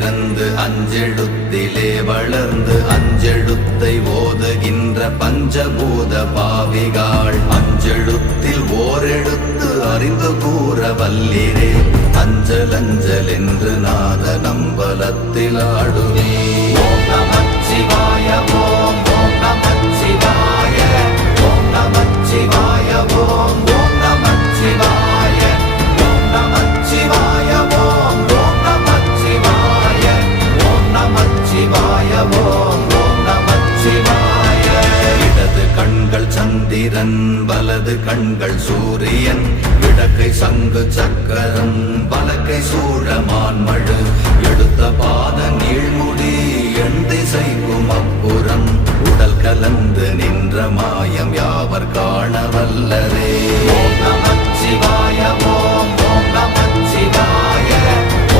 பிறந்து அஞ்செழுத்திலே வளர்ந்து அஞ்செழுத்தை ஓதுகின்ற பஞ்சபூத பாவிகாள் அஞ்செழுத்தில் ஓரெழுத்து அறிந்து கூற வல்லிரே அஞ்சல் அஞ்சல் என்று நாத நம்பலத்தில் ஆடுவே. ஓம் நமச்சிவாய ஓம் ஓம் நமச்சிவாய ஓம் நமச்சிவாய ஓம் ஓம் நமச்சிவாய ஓம் நமச்சிவாய ஓம் ஓம் நமச்சிவாய ஓம் நமச்சிவாய ஓம் ஓம் நமச்சிவாய. இடது கண்கள் சந்திரன் வலது கண்கள் சூரியன் இடக்கை சங்கு சக்கரம் வலக்கை சூழமான்